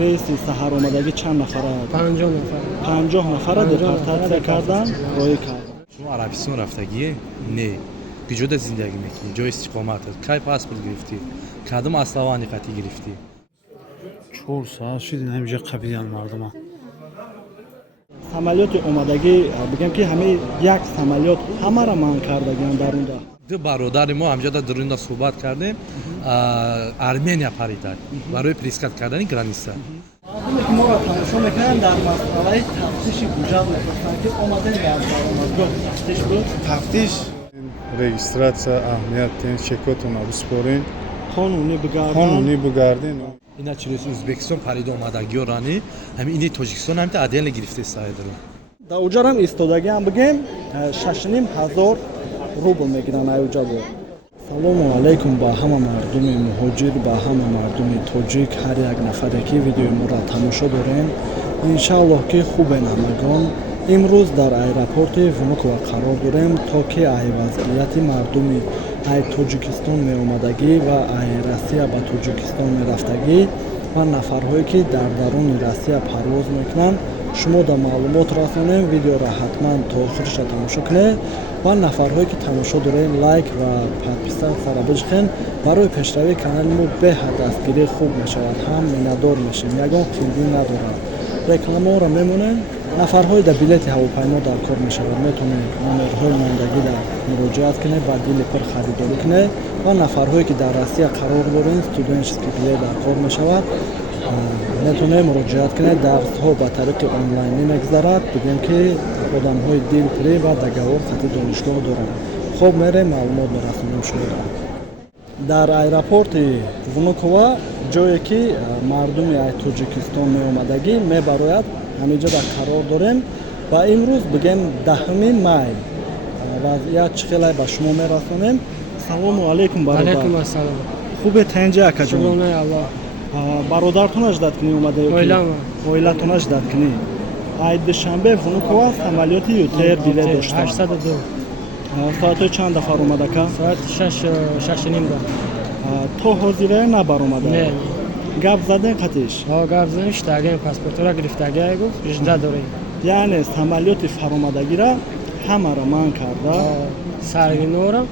рейси саҳаромадагӣ чанд нафара? 50 нафар. 50 нафара депортация кардан, роӣ кардан. شما عربستان رفتگیه؟ نه. کجا زندگی میکنی؟ جای استقامت است. کی پاسپورت گرفتی؟ کدام اسلحه قطعی گرفتی؟ 4 ساعت شد این همینجا قبیل مردم. самолёти омадагӣ бигем ки ҳамаи як самолёт ҳамаро манъ кардагиан дар онда. ду бародари мо ҳамҷода дар онда суҳбат кардем. Армения парида барои прескат кардани граница. мардуме ки моро тамошо мекунанд дар масъалаи тафтиши ҳуҷҷат мепурсанд ки омадан дар даромадгоҳ тафтиш буд. Тафтиш регистратсия аҳамиятин чекотона биспорин қонунӣ бугардин. ина чилоси Ӯзбекистон парида омадагиё рани ҳамин ини Тоҷикистон ҳамин отдельно гирифта истаидаро. Да уҷарам истодагиам бигем 6500 рубл мегиранд аюҷа бо. салому алайкум ба ҳама мардуми муҳоҷир, ба ҳама мардуми тоҷик, ҳар як нафаре ки видеои моро тамошо дорем. Иншаллоҳ ки хубен ҳамагон. имрӯз дар аэропорти Внуково қарор дорем, то ки ай вазъияти мардуми ай Тоҷикистон меомадагӣ ва ай Россия ба Тоҷикистон мерафтагӣ ва нафарҳое ки дар даруни Россия парвоз мекунанд, шумо да маълумот расонем. Видеоро ҳатман то охириша тамошо кунед ва нафарҳое ки тамошо дорем лайк ва подписатсияро биҷихен. Барои пешравии канали мо беҳад дастгирӣ хуб мешавад, ҳам миннатдор мешем, ягон қилдӣ надорад. Рекламаҳоро мемонем. нафарҳои дар билети ҳавопаймо дар кор мешавад, метавонед номерҳои мондагида муроҷиат кунед, ба дили пур харидорӣ кунед ва нафарҳое ки дар Россия қарор дорем, студентский билет дар кор мешавад, метавонед муроҷиат кунед. дарсҳо ба тариқи онлайнӣ мегузарад, бигем ки одамҳои дилпурӣ ва договор хати донишгоҳ доранд. хуб мерем, маълумот барасонем шумо. дар аэропорти Внуково ҷое ки мардуми ай Тоҷикистон меомадагӣ мебарояд, ҳаминҷо дар қарор дорем ва имрӯз бигем 10 май вазъият чӣ хеле ба шумо мерасонем. салому алайкум бародар. Алайкум ассалом. хубе танҷа акаҷон? Шукронаи Аллоҳ. бародаратона ҷидат кунӣ омада ё ки Оилама. оилатона ҷидат кунӣ? ай душанбе Внуково самолёти ютер билет доштам. 82. соатҳои чанд нафар омадака? Соат 6:30 да. то ҳозира набаромада? Не. гап задем қатиш? гап задем, штагем паспортро гирифтагия гуфт, жда дорем. яъне самолёти фаромадагиро ҳамаро манъ карда. Сарвинора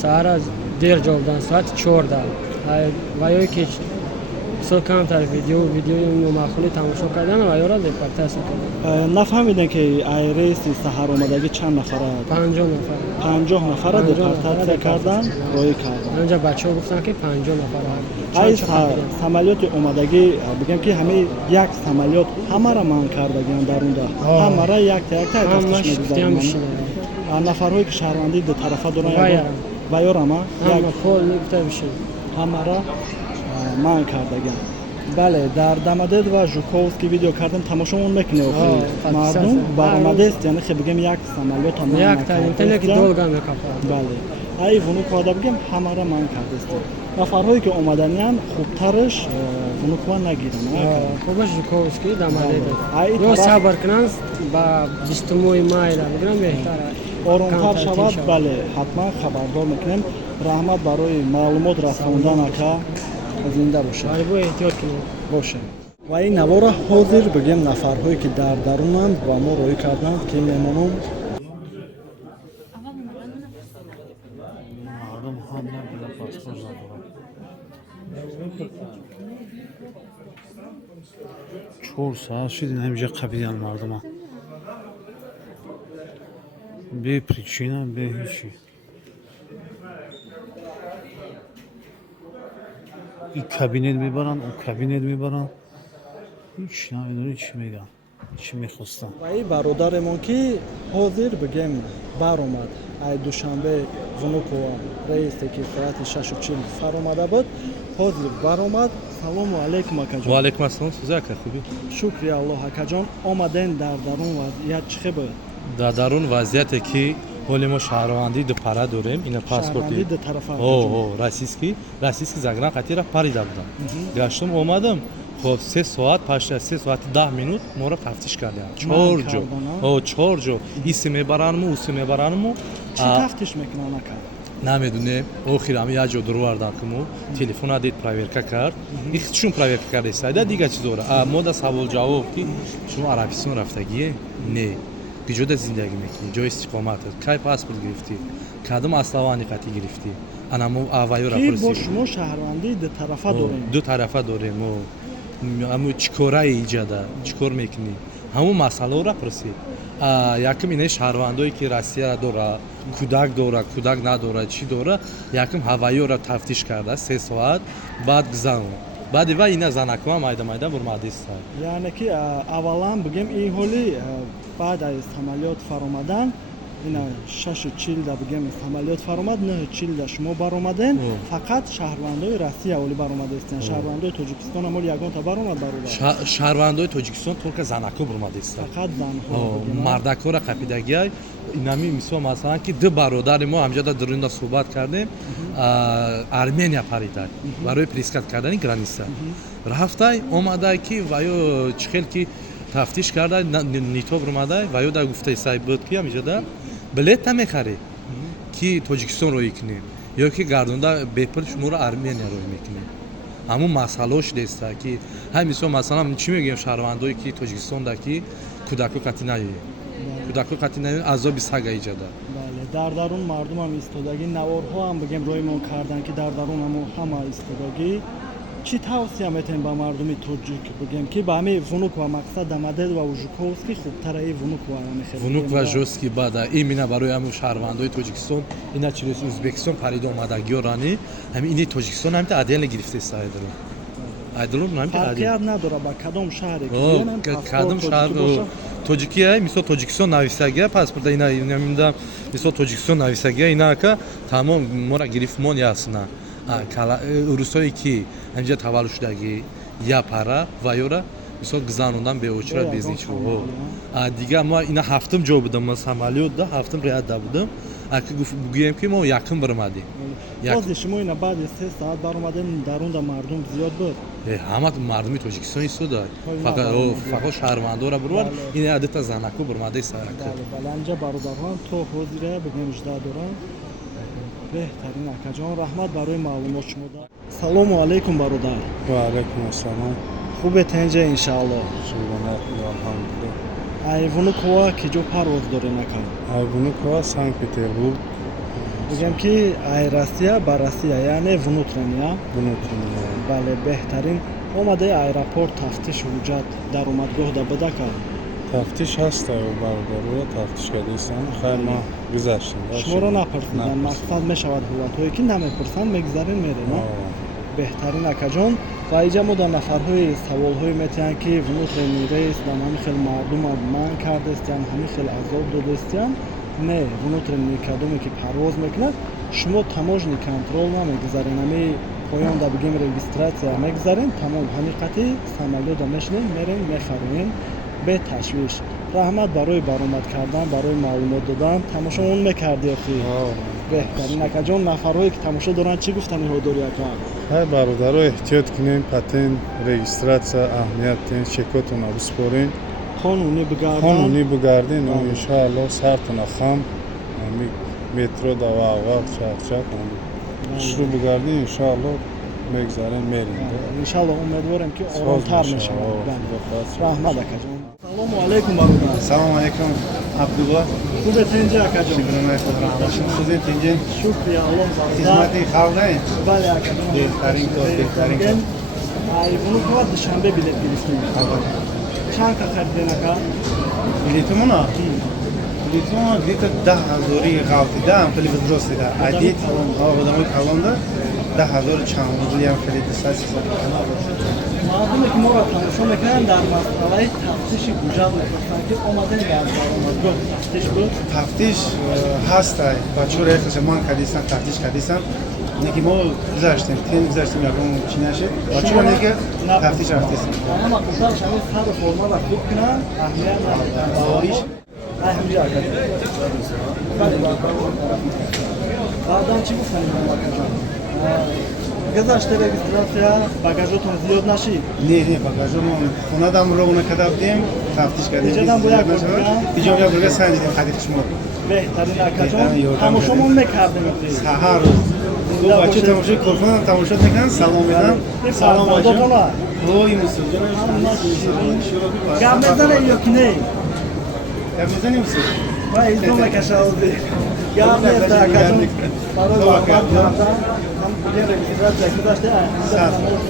сара дер ҷовдан соат 14. ва ёе ки со камтар видеои номаъқули тамошо кардан ва ёра депортация кардан. нафаҳмидем ки ай рейси саҳаромадагӣ чанд нафара? 50 нафар. 50 нафара депортация кардан, роӣ кардан. онҷа бачаҳо гуфтанд ки 50 нафар. ай самолёти омадагӣ бигем ки ҳамаи як самолёт ҳамаро манъ кардагиан дар онда. ҳамаро якта тафтиш мегузаронанд. нафарҳое ки шаҳрвандии ду тарафа доранд ва ёрама ҳамаро манъ кардагиан. бале, дар Домодед ва Жуковский видео кардем, тамошомон мекунед охири. мардум баромадест, яъне хе бигем як самолёта манъ кардагиан. бале, ай Внуково бигем ҳамаро манъ кардест. нафарҳое ки омаданиян хубтараш Внуково нагиранд. хуба Жуковский Домодед. ё сабр кунанд ба 20 май бигиранд беҳтар аст. оромтар шавад. бале, ҳатман хабардор мекунем. раҳмат барои маълумот расондан ака. зинда бошед. эҳтиёт кунед. боше. ва ин навора ҳозир бигем нафарҳое ки дар дарунанд ва мо роӣ карданд ки мемонам. مردم هم نمی‌دونن پاسپورت ندارن. 4 ساعت شد این همینجا قبیل مردم. به پریچینه به هیچی. این کابینت میبرن، اون کابینت میبرن. هیچ نمیدونی چی میگن. چی میخواستن. ва ин бародаремон ки ҳозир бигем баромад. ай душанбе Внуково рейсе ки соати 6:40 фаромада буд, ҳозир баромад. салому алайкум акаҷон. ва алайкум ассалом. сӯза ака хубӣ? шукри Аллоҳ акаҷон. омадем дар дарун вазъият чӣ хе буд? дар дарун вазъияте ки ҳоли мо шаҳрвандии дупара дорем. ина паспорти ду тарафа. российский загран қатира парида будам. гаштум омадам. خب 3 ساعت پشت از 3 ساعت 10 минут ما را تفتیش کردن. 4 جا. این سه میبرنمو، اون سه میبرنمو. چی تفتیش میکنن اکا؟ намедунем охир ҳам як ҷо дурвардан ки мо телефона дид проверка кард ин чун проверка кардесайда дига чизора мода савол ҷавоб ки шумо арабистон рафтагие не киҷода зиндагӣ мекунӣ ҷои истиқомат кай паспорт гирифтӣ кадом аславани қатӣ гирифтӣ анамо авайо ки бо рапрси шумо шаҳрвандии дутарафа дорем. ду тарафа дорем мо ҳаму чӣ кораи иҷада чӣ кор мекунӣ ҳамун масъаларо рапрсед якм инаи шаҳрвандое ки россия дора кӯдак дора кӯдак надора чӣ дора якм ҳавайёро тафтиш карда 3 соат баъд гузарон баъди ва ина занакҳоам майда бурмадистад яъне ки аввалан бигем ин ҳоли баъд аз самолёт фаромадан ина 6:40 бигем самолёт фаромад 9:40 шумо баромаден фақат шаҳрвандои россия оли баромадаистен шаҳрвандои тоҷикистон ҳам оли ягонта баромад бародар шаҳрвандои тоҷикистон толка занакҳо бурмадистад фақат занҳо мардакҳоро қапидагиай инами мисол масалан ки ду бародари мо ҳамҷода дуринда суҳбат кардем армения паридай барои прискат кардани граниса рафтай омадай ки ваё чӣ хел ки тафтиш карда нитоб омадай ваё дар гуфтаи сай буд ки ҳамҷода билета мехарӣ ки тоҷикистон роӣ кунем ё ки гардонда бепул шуморо армения роӣ мекунем ҳамун масъалаҳо шудеста ки ҳай мисол масалан чӣ мегӯем шаҳрвандое ки тоҷикистонда ки кӯдако қатӣ наёем кӯдако қатӣ наёем азоби сага иҷада бале дар дарун мардумам истодагӣ наворҳо ҳам бигем роимон кардан ки дар дарун ҳамо ҳама истодагӣ чӣ тавсия метем ба мардуми тоҷик бигем ки ба ҳамин вунук ва мақсад дамадед ва жуковски хубтара и вунук ва вунук ва жостки бада имина барои ҳамун шаҳрвандои тоҷикистон ина чилоси ӯзбекистон парида омадагиёрани ҳамин ини тоҷикистон ҳамита адела гирифтеста айдро айдро фарқият надора ба кадом шаҳре кадом шаҳр тоҷикия мисол тоҷикистон нависагия паспорта ина инаминда мисол тоҷикистон нависагия инака тамом мора гирифтмон ясна урусое ки ҳамҷа таваллуд шудаги я пара ва ёра мисол гузарондан беочра без ничего дига ма ина ҳафтум ҷо будам ма самолётда ҳафтум ряда будам аки гӯем ки мо якум баромадем бози шумо ина баъди 3 саат баромадем дарунда мардум зиёд буд ҳама мардуми тоҷикистон истода фақат шаҳрвандора бурвар ина адата занаку бурмадаи сарака бале анҷа бародарҳоам то ҳозира бигем жда дорам беҳтарин акаҷон раҳмат барои маълумот шумо дар салому алайкум бародар ва алайкум ассалом хубед инҷа иншааллоҳ шукронат алҳамдулиллаҳ айвунукова киҷо парвоз дорем акам айвунукова санкт петербург бигем ки ай россия ба россия яъне внутрен я бале беҳтарин омадаи аэропорт тафтиш ҳуҷҷат даромадгоҳ да буда кард тафтиш ҳаста бародарро тафтиш кардистан хайр ма гузаштам шуморо напурсидан мақсад мешавад ҳолатҳое ки намепурсанд мегузарен мерем беҳтарин акаҷон ва иҷа мо дар нафарҳои саволҳое метиҳанд ки внутрен рест дар ҳамин хел мардума манъ кардестиям ҳамин хел азоб додестиям не внутренни кадоме ки парвоз мекунад шумо таможни контрол намегузарен ҳами поён да бигем регистратсия мегузарен тамом ҳамиқати самолётда мешинем мерем мефаромем беташвиш раҳмат барои баромад кардан барои маълумот додан тамошоон мекардӣ охи беҳтарин акаҷон нафарҳое ки тамошо доранд чӣ гуфтаниҳо дорӣ ака ҳай бародаро эҳтиёт кунем патент регистратсия аҳамият ден чекотона биспорен қонунӣ бигарден иншоалло сартона хам метро да вағвақ чақчақ шурӯъ бигарден иншоалло мегзарем мерем иншалло умедворем ки оромтар мешавад раҳмат акаҷон салому алайкум бародар салому алайкум абдулло хубед инҷа акаҷон шукронат хузед инҷа шукри аллоҳ бародар хизмати халқаем бале акаҷон беҳтарин кор беҳтарин кор айвунукова душанбе билет гирифтем чанд ка харидем ака билетумона билетумона где-то 10,000 ғалтидам хеле возростида адид одамои калонда 10,000 чанд рӯям хеле дисасиса мардуме ки моро тамошо мекунанд дар масъалаи тафтиши гӯҷал мепурсанд ки омадем дар даромадгоҳ тафтиш буд тафтиш ҳастай бачаҳоро яхташа ман кардистам тафтиш кардистам неки мо гузаштем тен гузаштем ягон чӣ нашед бачаҳоро неки тафтиш рафтистем ҳама гузарш ҳамин сару формала хуб кунанд аҳамият надоданд ай ҳамҷа акаҷон баъдан чӣ гуфтанем акаҷон гузашта регистрация багажотон зиёд нашид? не багажомон хонадам ровна када будем тафтиш кардем Иҷодам бо як бурга? иҷода як бурга сайн дидем хадиқи шумо беҳтарин акаҷон Беҳтарин ёрдам ҳамошомон кардем. мекардем саҳар бо бача тамошои корхона тамошот мекунанд салом медам салом бача ой мусулҷон гап мезане ё ки не гап мезанем мусул ва издо мекашавди гап мезда акаҷон барои вақт кардан ҳам буген регистрация гузашта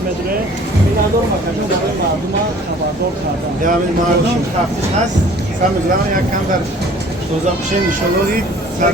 медуре минадорум акаҷон барои мардума хабардор кардан ягами мардум тафтиш ҳаст сар мегӯям як кам дар тоза пушем иншоаллоҳи сар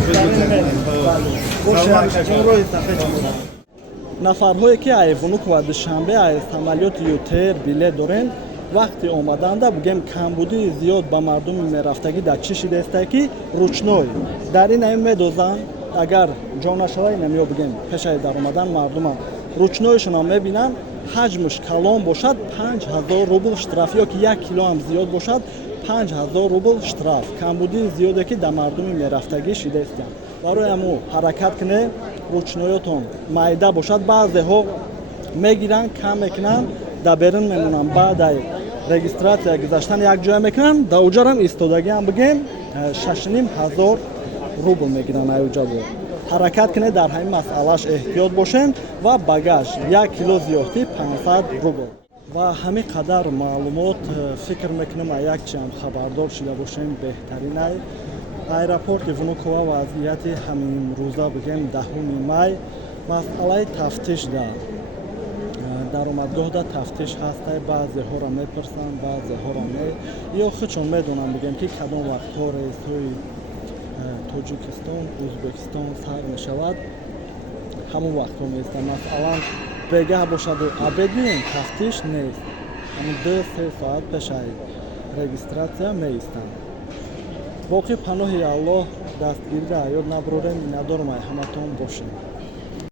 нафарҳое ки айвонук ва душанбе аз самолёти ютер билет доранд вақти омаданда бугем камбудии зиёд ба мардуми мерафтагӣ дар чӣ шидестае ки ручной дар ин ам медозанд агар ҷонашава инам ё бугем пешаи дар омадан мардума ручноишонам мебинанд ҳаҷмуш калон бошад 5000 рубл штраф ё ки 1 кило ҳам зиёд бошад 5000 рубл штраф камбудии зиёде ки дар мардуми мерафтагӣ шидестанд барои ҳамо ҳаракат кунед ручноётон майда бошад баъзеҳо мегиранд кам мекунанд дар берун мемонанд баъдаи регистратсия гузаштан якҷоя мекунанд дар уҷарам истодагиам бугем 6500 рубл мегиранд аюҷабо ҳаракат кунед дар ҳамин масъалаш эҳтиёт бошем ва багаж 1 кило зиёдтӣ 500 рубл ва ҳамин қадар маълумот фикр мекунем якчиам хабардор шуда бошем беҳтаринай аэропорти внукова вазъияти ҳамимрӯза бугем 10 май масъалаи тафтиш даромадгоҳда тафтиш ҳастай баъзеҳоро мепурсанд баъзеҳоро не ё худшон медонанд бугем ки кадом вақтҳо рейсҳои тоҷикистон ӯзбекистон сар мешавад ҳамон вақтҳо меистанд масъалан бегаҳ бошаду абедием тафтиш нест ҳамон 2-3 соат пешаи регистратсия меистанд боқӣ паноҳи аллоҳ дастгирии аёд набурорем миннатдорум ай ҳаматон бошем